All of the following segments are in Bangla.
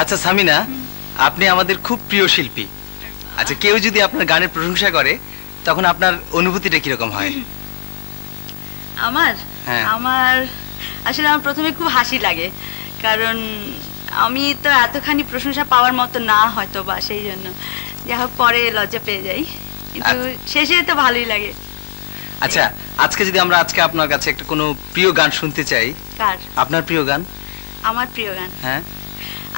আচ্ছা সামিনা, আপনি আমাদের খুব প্রিয় শিল্পী। আচ্ছা, কেউ যদি আপনার গানের প্রশংসা করে তখন আপনার অনুভূতিটা কিরকম হয়? আমার হ্যাঁ। আমার আসলে আমার প্রথমে খুব হাসি লাগে, কারণ আমি তো এতখানি প্রশংসা পাওয়ার মতো না হয়তো, বা সেই জন্য যা হোক পরে লজ্জা পেয়ে যাই, কিন্তু শেষে তো ভালোই লাগে। আচ্ছা, আজকে যদি আমরা আপনার কাছে একটা কোনো প্রিয় গান শুনতে চাই। কার? আপনার প্রিয় গান? আমার প্রিয় গান? হ্যাঁ।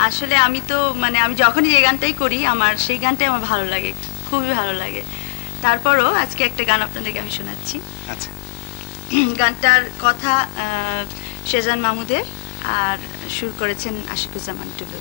আসলে আমি তো মানে আমি যখনই যে গানটাই করি আমার সেই গানটাই আমার ভালো লাগে, খুবই ভালো লাগে। তারপরও আজকে একটা গান আপনাদেরকে আমি শোনাচ্ছি। আচ্ছা। গানটার কথা শেজান মাহমুদের, আর সুর করেছেন আশিকুজ্জামান টুলু।